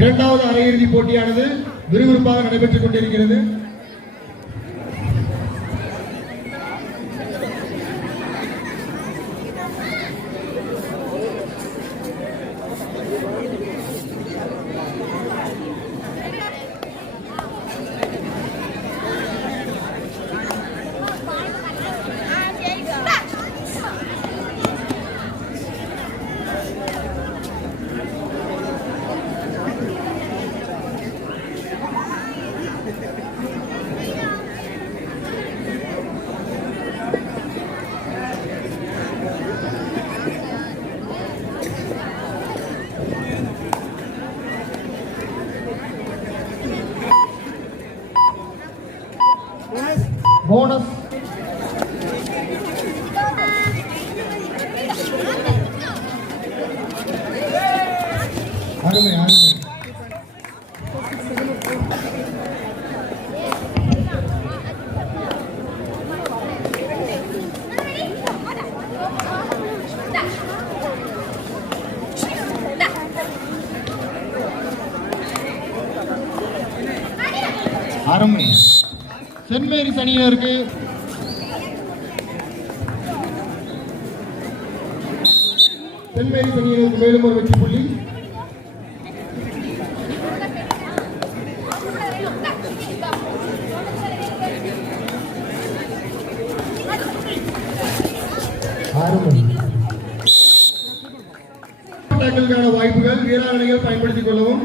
இரண்டாவது அரையிறுதி போட்டியானது விறுவிறுப்பாக நடைபெற்றுக் கொண்டிருக்கிறது. போனஸ் அருமை அருமை. அருமை. சென்ட் மேரிஸ் அணியினருக்கு மேலும் ஒரு வெற்றி புள்ளி. வாய்ப்புகள் வீராங்கனைகள் பயன்படுத்திக் கொள்ளவும்.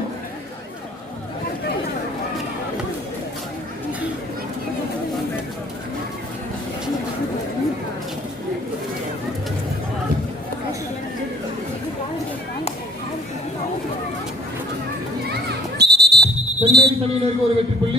சென்ட் மேரிஸ் அணியினருக்கு ஒரு வெற்றி புள்ளி.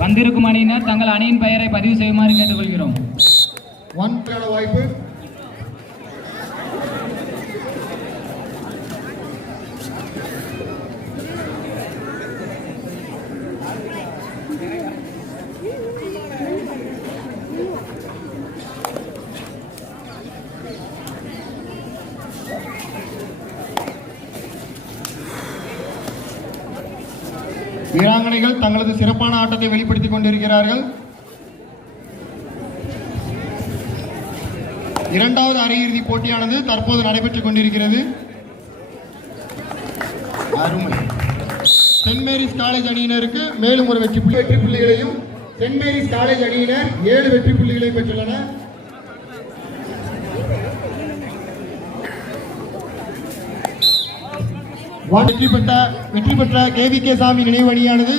வந்திருக்கும் அணியினர் தங்கள் அணியின் பெயரை பதிவு செய்யுமாறு கேட்டுக்கொள்கிறோம். வாய்ப்பு. வீராங்கனைகள் தங்களது சிறப்பான ஆட்டத்தை வெளிப்படுத்திக் கொண்டிருக்கிறார்கள். இரண்டாவது அரையிறுதி போட்டியானது தற்போது நடைபெற்றுக் கொண்டிருக்கிறது. அருமை. சென்ட் மேரிஸ் காலேஜ் அணியினருக்கு மேலும் ஒரு வெற்றி புள்ளிகளையும் சென்ட் மேரிஸ் காலேஜ் அணியினர் 7 வெற்றி புள்ளிகளை பெற்றுள்ளனர். வெற்றி பெற்ற KVK சாமி நினைவு அணியானது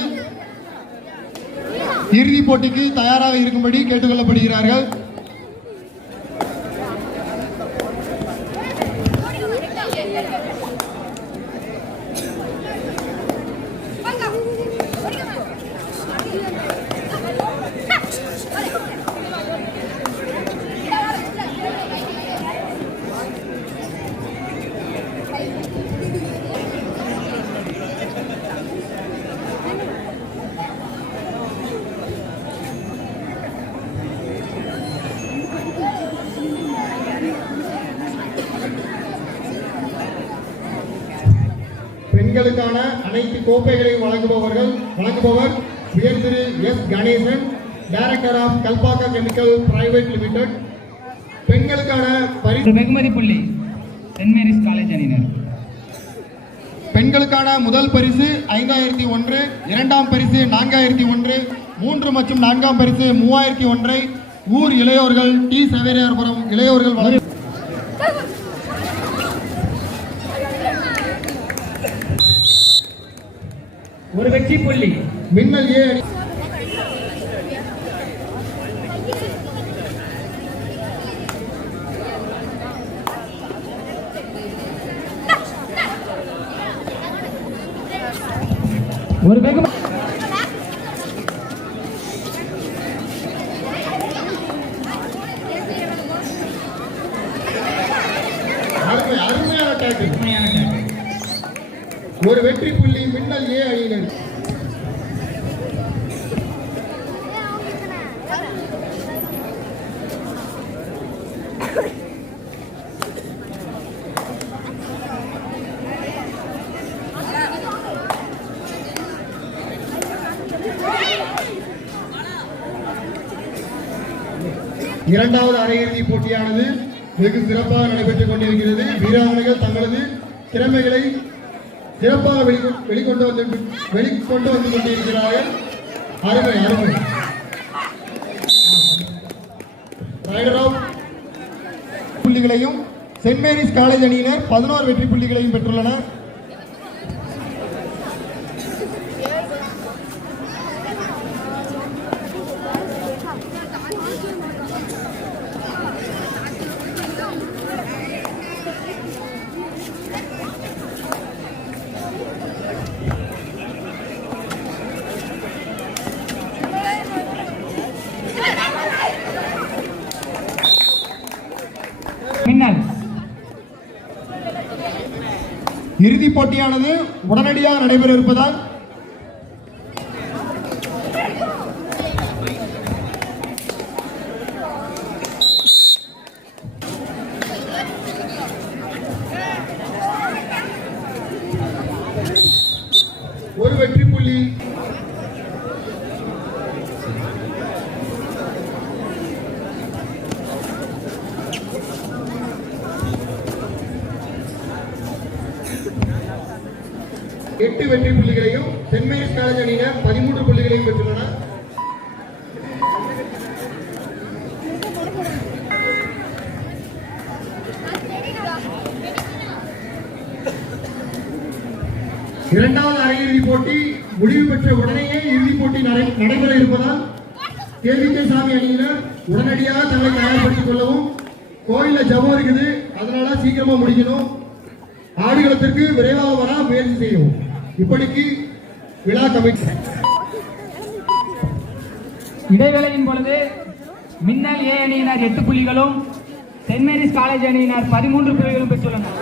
இறுதிப் போட்டிக்கு தயாராக இருக்கும்படி கேட்டுக்கொள்ளப்படுகிறார்கள். பெண்களுக்கான அனைத்து கோப்பைகளையும் வழங்குபவர் உயர் திரு S. Ganesan, director of Kalpaka chemical private limited. பெண்களுக்கான வெகுமதி புள்ளி சென்ட் மேரிஸ் காலேஜ் அணியினர். பெண்களுக்கான முதல் பரிசு 5001, இரண்டாம் பரிசு 4001, 3 மற்றும் 4ஆம் பரிசு 3001 ஊர் இளையோர்கள் டி. சவேரியார்புரம் இளையோர்கள் வழங்கும். ஒரு வெற்றி புள்ளி மின்னல் ஏ ஒரு வெகுமதி அருமையான டேக்கிள். ஒரு வெற்றி புள்ளி மின்னல் ஏ அணியினர். இரண்டாவது அரையிறுதி போட்டியானது வெகு சிறப்பாக நடைபெற்றுக் கொண்டிருக்கிறது. வீராங்கனைகள் தங்களது திறமைகளை சிறப்பாக வெளிக்கொண்டு வந்து கொண்டிருக்கிறார்கள். அருமை அருமை. ரைடர் ஆஃப் புள்ளிகளையும் சென்ட் மேரிஸ் காலேஜ் அணியினர் 11 வெற்றி புள்ளிகளையும் பெற்றுள்ளனர். மின்னல் இறுதிப் போட்டியானது உடனடியாக நடைபெற இருப்பதால் ஒரு வெற்றி புள்ளி எட்டு வெற்றி புள்ளிகளையும் சென்ட் மேரிஸ் காலேஜ் அணியினர் 13 புள்ளிகளையும் பெற்றுள்ளனர். இரண்டாவது அரையிறுதி போட்டி முடிவு பெற்ற உடனேயே இறுதிப் போட்டி நடைபெற இருப்பதால் கேவிகே சாமி அணியினர் உடனடியாக தங்களை தயார்படுத்திக் கொள்ளவும். கோயில்ல ஜபம் இருக்குது, அதனால சீக்கிரமா முடிக்கணும். ஆடுகளத்திற்கு விரைவாக வர முயற்சி செய்யவும். இப்படிக்கு விழா கமிட்டி இடைவேளையின் பொழுது மின்னல் ஏ அணியினர் 8 புள்ளிகளும் சென்ட் மேரிஸ் காலேஜ் அணியினர் 13 புள்ளிகளும் பெற்றுள்ளனர்.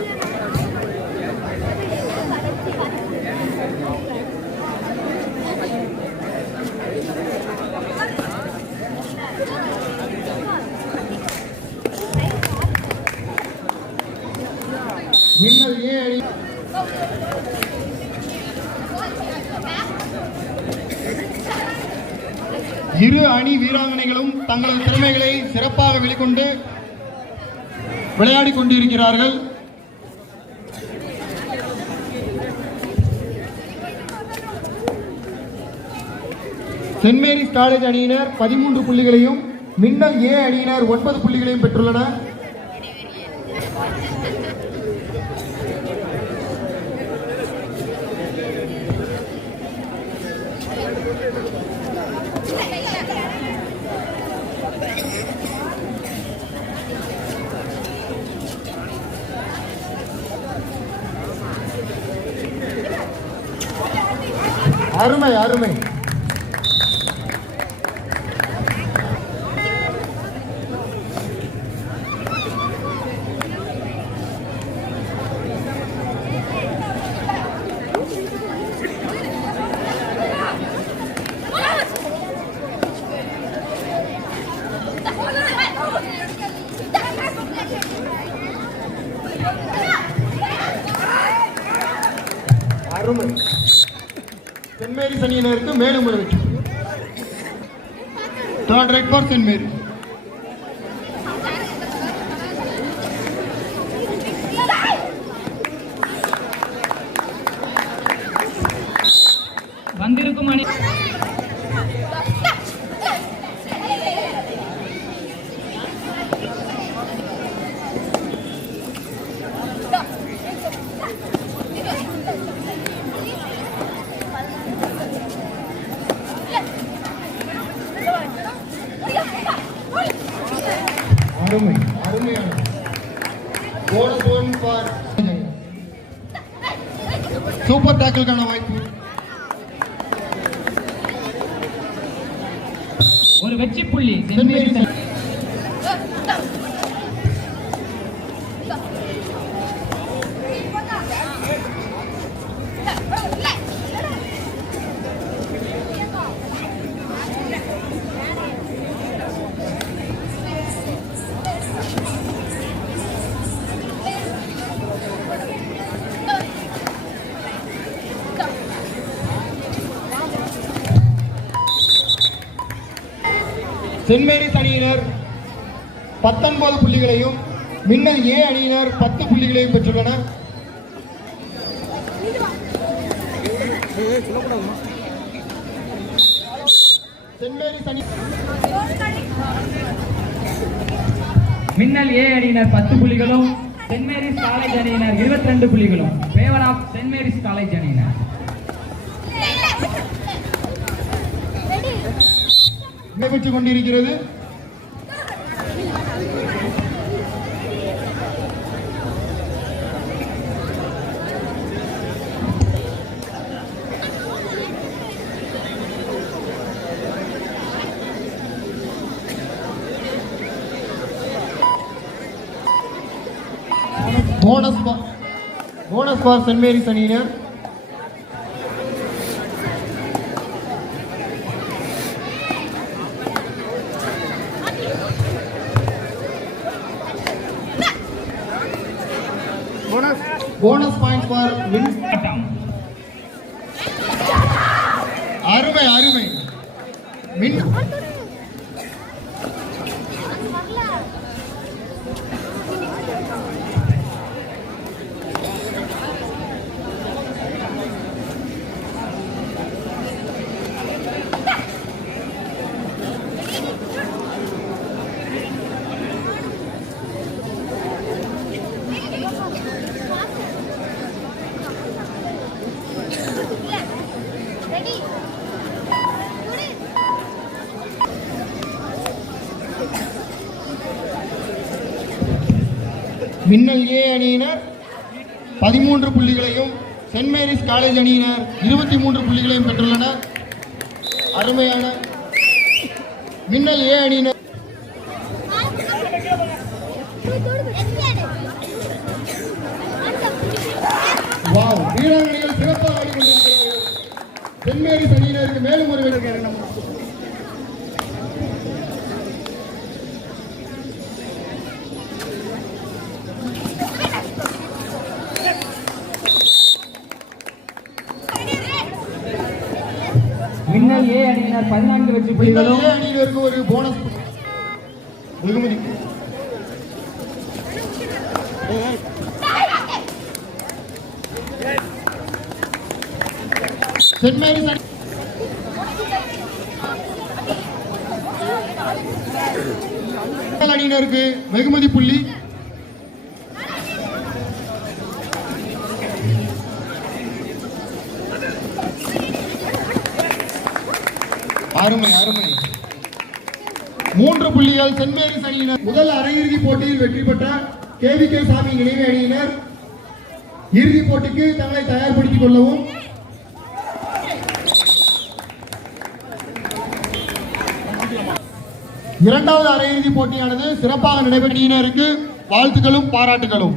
மின்னல் ஏ அணி இரு அணி வீராங்கனைகளும் தங்களது திறமைகளை சிறப்பாக வெளிக்கொண்டு விளையாடிக் கொண்டிருக்கிறார்கள். சென்ட் மேரிஸ் காலேஜ் அணியினர் 13 புள்ளிகளையும் மின்னல் ஏ அணியினர் 9 புள்ளிகளையும் பெற்றுள்ளனர். அருமை அருமை. அருமை. சென்ட் மேரிஸ் அணியினருக்கு மேலும் ஒரு வெற்றி. Third right for St. Mary. வந்திருக்கும் அணி அருமை அருமையான போனஸ் ஒன் ஃபார் சூப்பர் டேக்கிள்கான வாய்ப்பு. ஒரு வெற்றி புள்ளி சென்ட் மேரிஸ் அணி. சென்ட் மேரிஸ் அணியினர் 19 புள்ளிகளையும் மின்னல் ஏ அணியினர் 10 புள்ளிகளையும் பெற்றுள்ளனர். சென்ட் மேரிஸ் அணி மின்னல் ஏ அணியினர் 10 புள்ளிகளும் சென்ட் மேரிஸ் காலேஜ் அணியினர் 22 புள்ளிகளும். Favour of Saint Mary's college அணியினர். நடைபெற்றுக் கொண்டிருக்கிறது. போனஸ் ஃபார் சென்ட் மேரிஸ் அணியினர். Bonus point for wins. அருமை அருமை. மின்னல் ஏ அணியினர் 13 புள்ளிகளையும் சென்ட் மேரிஸ் காலேஜ் அணியினர் 23 புள்ளிகளையும் பெற்றுள்ளனர். அருமையான மின்னல் ஏ அணியினர். வாவ், வீராங்கனைகள் சிறப்பாக ஆடிக்கொண்டிருக்கிறார்கள். சென்ட் மேரிஸ் அணியினருக்கு மேலும் ஒரு வெற்றி. மின்னல் ஏ அணியினர் 14 வெற்றி புள்ளிகளும் ஏ அணியினருக்கு ஒரு போனஸ் வெகுமதி. சென்ட் மேரிஸ் அணியினருக்கு வெகுமதி புள்ளி. அருமை அருமை. 3 புள்ளிகள் சென்ட் மேரிஸ் அணியினர். முதல் அரையிறுதி போட்டியில் வெற்றி பெற்ற கேவிகே சாமி நினைவு அணியினர் இறுதிப் போட்டிக்கு தங்களை தயார்படுத்திக் கொள்ளவும். இரண்டாவது அரையிறுதி போட்டியானது சிறப்பாக நடைபெற்ற அணியினருக்கு வாழ்த்துக்களும் பாராட்டுகளும்.